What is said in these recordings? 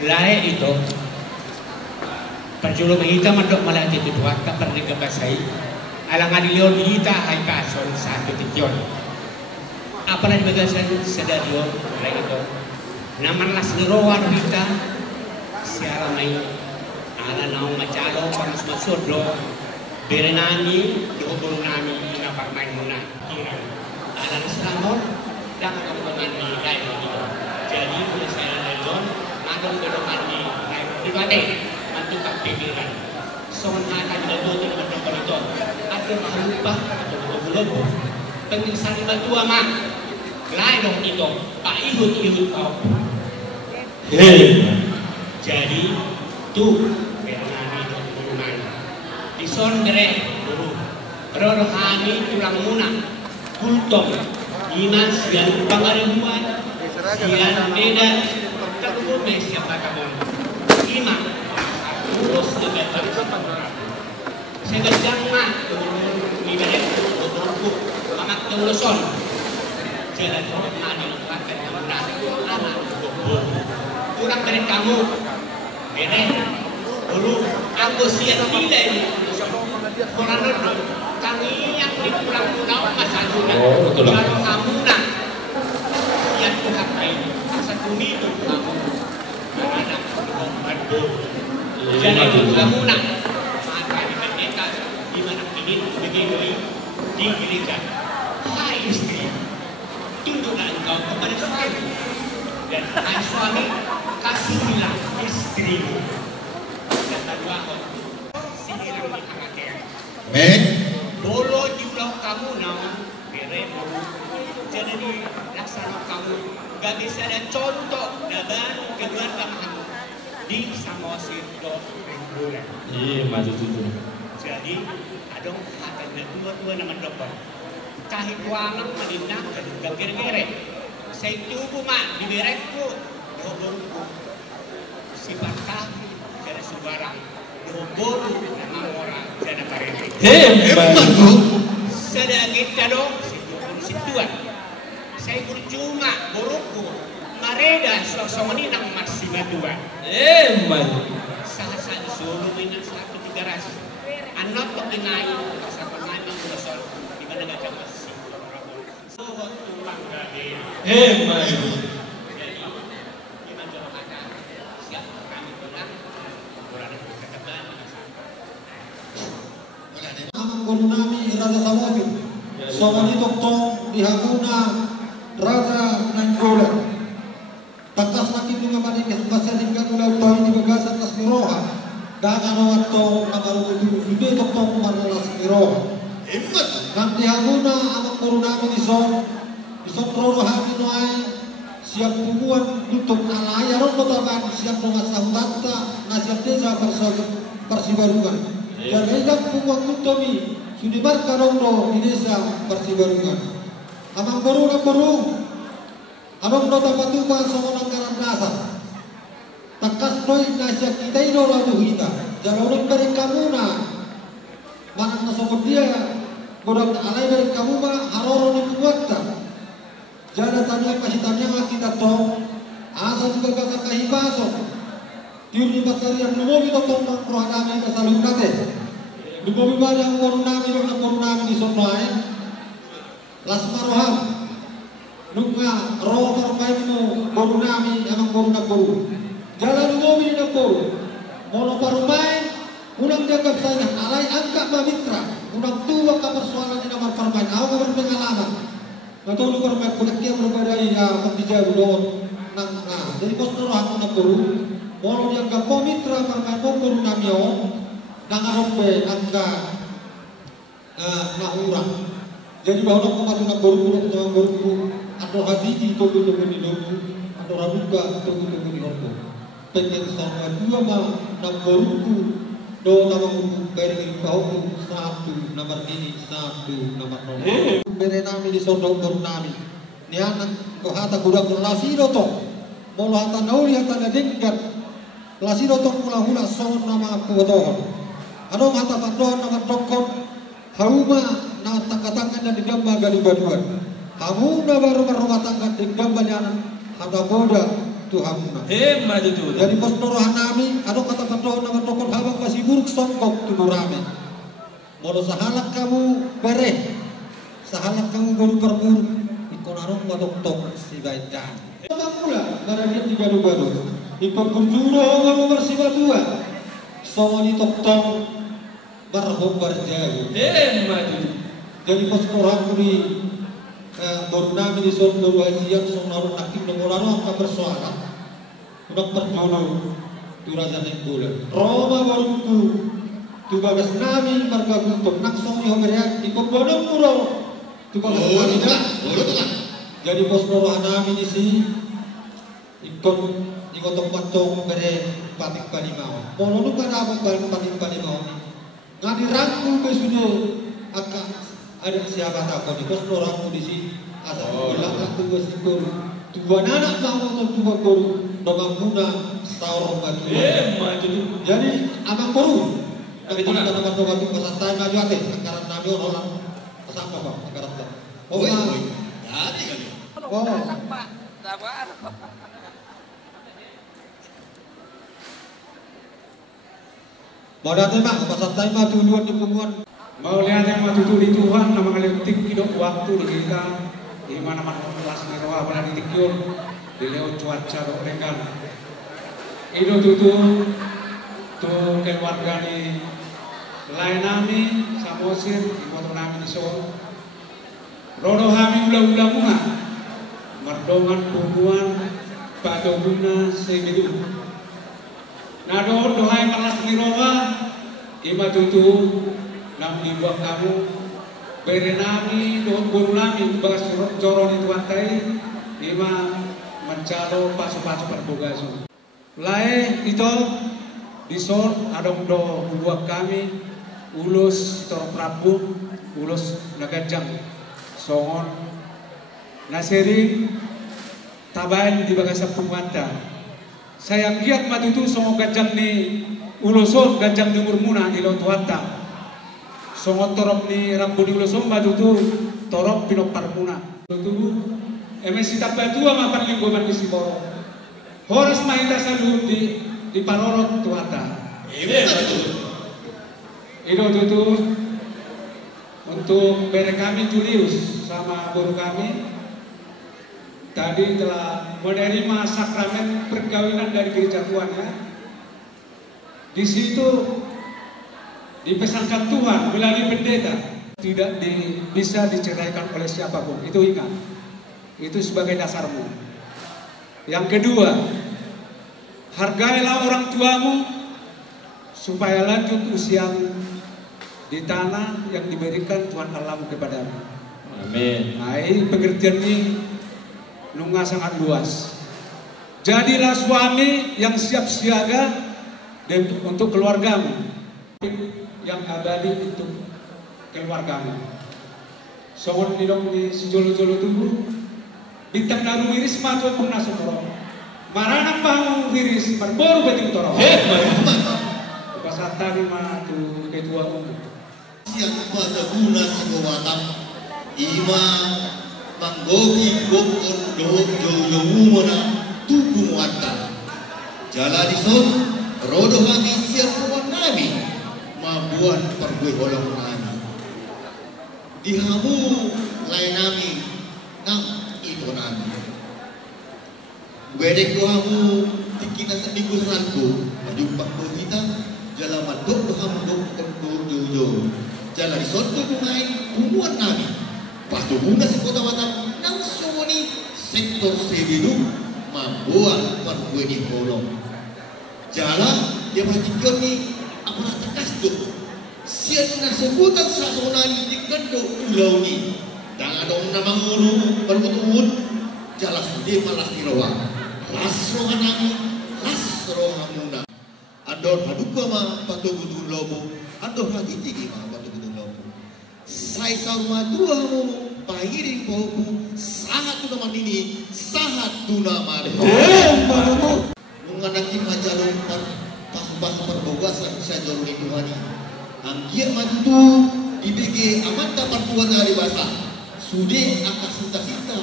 Lae itu perjulung kita mandok malah itu dua kapan digabasai alangan lion kita ay kason satu tition apa na bagasan sedadio lae itu naman las nirowan kita siara may ala naong macalo panas masodlo berenani diubur nami inaparmain muna kirang ala nasramon dan kampungan di lae itu jadi boleh saya lelon madong bedokan di lae pribadi mantukang pikiran songan akan dado ng madong ito at yung mahalupa at yung bulobo pagminsan batu ama lae dong ito paihut-ihut kau jadi tuh berenani turungan dison gere dulu rohani tulang muna kultong iman sian pangaribuan sian beda terlalu siapa kamu iman terus negatang saya jangan ibadah untuk amat tuluson jalan rohani akan benar anak kurang dari kamu bere dulu aku sian nilai orang orang kami yang di pulang pulau masalahnya kalau kamu nak sian pakai satu itu kamu anak bantu jadi kamu nak maka mereka di mana ini begini di gereja hai istri tunduklah engkau kepada suami dan hai suami kasihilah istrimu kata dua sihirang di anaknya bolo di pulau kamu namun bere bolo jadi di laksana kamu gak bisa ada contoh daban keluarga kamu di Samosir do bulan iya maju tujuh jadi adong akan dua nama dokter kahit wanang malinang kedua gere-gere saya tubuh mak di berekku dobolku sifat kami jadi sembarang dobol nama orang jadi parente hebat sedangit dong situan saya bercuma burukku mareda sosok ini nang maksimal dua sah-sah disuruh minat 1-3 anak tak dengai sama nabi Rasul di mana gak ada masih sohot tulang gade hebat jadi gimana ada siap kami bilang kurang ketebalan amang gununami irada samosir somani toktong dihaguna raja nanjola takas lagi mga manikis masaling katulaw tayo di bagasan las miroha dagan wato namarugo sude toktong maralas miroha immat nanti haguna amang gununami isong rorohami no ay siap hubungan untuk alaya ron batagan siap mga sahutanta na siap desa persibarungan dan ilang hubungan kutomi sudibar karongro di desa persibarungan amang baru na baru anong nota patuba sa mga karangasan takas noy na siya kitay no lalu hita jalawin ba rin kamuna manang nasokot dia kurang alay ba rin kamuma haroro ni buwagta jala tanya pasitannya nga kita tong asa juga kata kahibaso tiur ni bakarian lumobi tong roh namin kasalun natin lumobi ba rin ang koron namin di sonay las maroham nunga roh permain mo koron namin amang koron na koron jala lumobi na koron mono permain unang jagab sana alay angka mamitra unang tuwa ka persoalan ni naman permain ako ka berpengalaman matulog ka naman kunakya berbadai ya magdijago doon nang jadi kos norohan mo na koron mono dianggap mamitra permain mo koron namin yun nangarombe angka nahurang jadi bahwa kemarin nak baru atau hadiji tunggu di logo atau rabuga tunggu di logo pengen sama dua mah nomor do nama beri kau satu nomor ini satu nomor nomor beri nami di sondok baru nami ni anak kau hata kurang relasi doto mau hata nauli hata nadengkat relasi doto hula son nama kuatohon ano hata pandohan nama dokon hauma na tangga-tangga dan digamba gali baduan kamu na baru rumah tangga digamba lianan ada boda Tuhan. Hemat itu. Jadi pas norohan nami, ada kata-kata nama tokon habang masih buruk songkok tu norame. Mau sahalak kamu bereh, sahalak kamu baru perburuk. Ikon arong madok-tok si baikan. Memang pula karena dia tiga baru. Ikon kunjuro baru bersibatuan. Songoni tok-tok barhom berjauh. Hemat itu. Jadi pas orang di baru nami di son baru hajian song naruh nakim nomorano angka persoalan. Udah perjono tu raja nenggola. Roma baru tu bagas nami marga guntok naksong ni homeria ikut bodong muro. Tu bagas nami dah. Jadi pos norohan nami di sini ikut tempat-tempat bere patik palimau. Mau nu kada apa patik palimau ni. Ngadi rangku ke sudah akan ada siapa takut di pos norohan di sini. Asal belakang tu bersyukur. Tuan anak kamu tu tuan guru dengan guna saur batu. Jadi abang guru. Tapi tu nak tempat doa tu kesantai maju ate. Angkaran nabi orang kesana apa? Angkaran tu. Oh, jadi kali. Oh. Mau datang mak, kesantai maju duluan di punggungan. Mau lihat yang maju tu di Tuhan, nama ngelitik hidup waktu di kita. Di mana kelas ni roa pada ditikur di lewat cuaca dolengan. Itu tu keluarga ni lain nami samosir di motor nami di Solo. Rodo kami ulah-ulah bunga merdongan pungguan pada guna segitu. Nado dohai kelas ni roa ima tutu nam dibuat kamu berenami doh guru nami bagas coron itu antai lima mencalo pasu-pasu perbogasu. Lae itu dison adong do buat kami ulus tor Prabu ulus nagajang songon nasirin tabain di bagas pungwanta. Saya giat matutu songo gajang ni uluson gajang di murmuna di laut wanta. Songot torop ni rambu di ulosom batu tu torop pinok parmuna. Tu emesi tabatu ama parlinggoman di Siboro. Horas mahita salut di parorot tuata. Itu tu untuk bere kami Julius sama guru kami tadi telah menerima sakramen perkawinan dari gereja Tuhan ya. Di situ dipesankan Tuhan melalui pendeta tidak bisa diceraikan oleh siapapun. Itu ingat. Itu sebagai dasarmu. Yang kedua, hargailah orang tuamu supaya lanjut usiamu di tanah yang diberikan Tuhan Allahmu kepadamu. Amin. Nah, pengertian ini nunga sangat luas. Jadilah suami yang siap siaga untuk keluargamu, yang abadi untuk keluargamu. Sohon nilong ni sejolo-jolo tubuh bintang daru iris matu pun nasoro maranang bangu iris marboru beting toro pasatan matu ketua umum siang pada guna singowatang ima manggogi gokon do umuna tuku muatan jala dison rodo hati siang kawan nabi mabuan pergue holong nami dihamu lain nami nak itu nami bedek doamu dikina seminggu selanku menjumpa kita jalan madok doamu do jalan disoto bungain bunguan nami pastu bunga sekota watang nang sumoni sektor sebidu mabuan pergue di holong jalan dia perhatikan ni apa tekas tu sian na sebutan sa sonani di kendo ulau ni dan ada nama ngulu berkutuun jalan dia malas dirawat lasro hanami lasro hamuna ador haduka ma patu gudun lobo ador hati tigi ma patu gudun lobo sai sama dua mu pahiri poku sangat tu nama ini sangat tu nama mengenaki majalon pas perbogas yang bisa jauh di Tuhan ini. Anggia maju di BG amat dapat Tuhan dari bahasa. Sudah akan cinta-cinta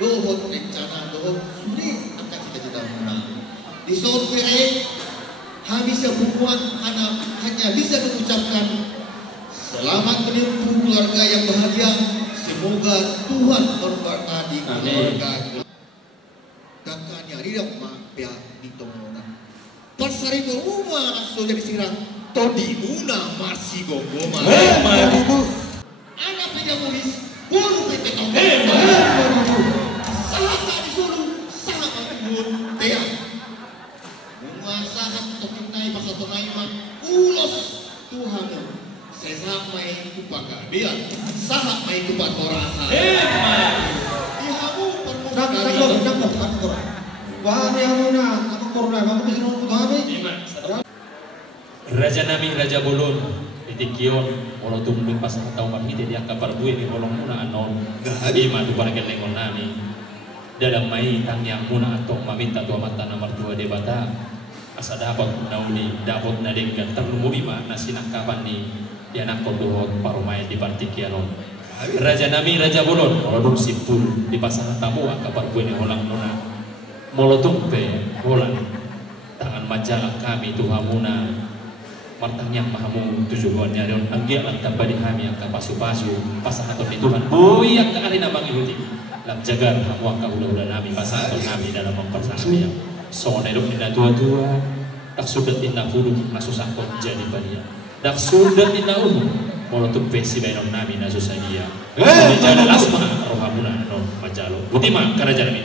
dohot rencana dohot sulit akan cita-cita menang. Di soal kere habis sebuah anak hanya bisa mengucapkan selamat menempuh keluarga yang bahagia. Semoga Tuhan memberkati keluarga. Kakaknya tidak mampia di tomonan. Pasari berumah so jadi sirang. Todi Nuna masih gogoma. Anak punya mulis, bulu PT salah di Solo, salah pun teang. Bunga sahat tokinai pasal tonai mak ulos Tuhan. Saya sampai kupaga dia, sahat mai kupat orasa. Dihamu permukaan. Wah, yang mana? Aku korban, aku bisa nunggu kami. Raja Nami Raja Bolon Itikion Walau tumbuh pas tahu mahide dia kapar buih di bolong muna anon Ima tu para kelengon nami dalam mai tang yang muna atong maminta tua mata nomor 2 debata asa dapat nauni dapat nadenggan terlumu ima nasinak kapan ni dia nak kondohot parumai di partikianon Raja Nami Raja Bolon walau simpul di pasang tamu kapar buih di holang muna molotung pe holang tangan majalah kami Tuhamuna martang yang mahamu tujuannya dan anggia lantam badi kami yang kapasu-pasu pasangan di Tuhan boy yang ke arena bang ihuti lam jagar hamu angka udah nami pasangan kami dalam mempersangat yang so nedok dina tua-tua tak sudah tina puluh nasusangkot jadi badia tak sudah tina molotup pesi bainon nami nasusagia jalan asma rohamuna non majalo butima karena jalan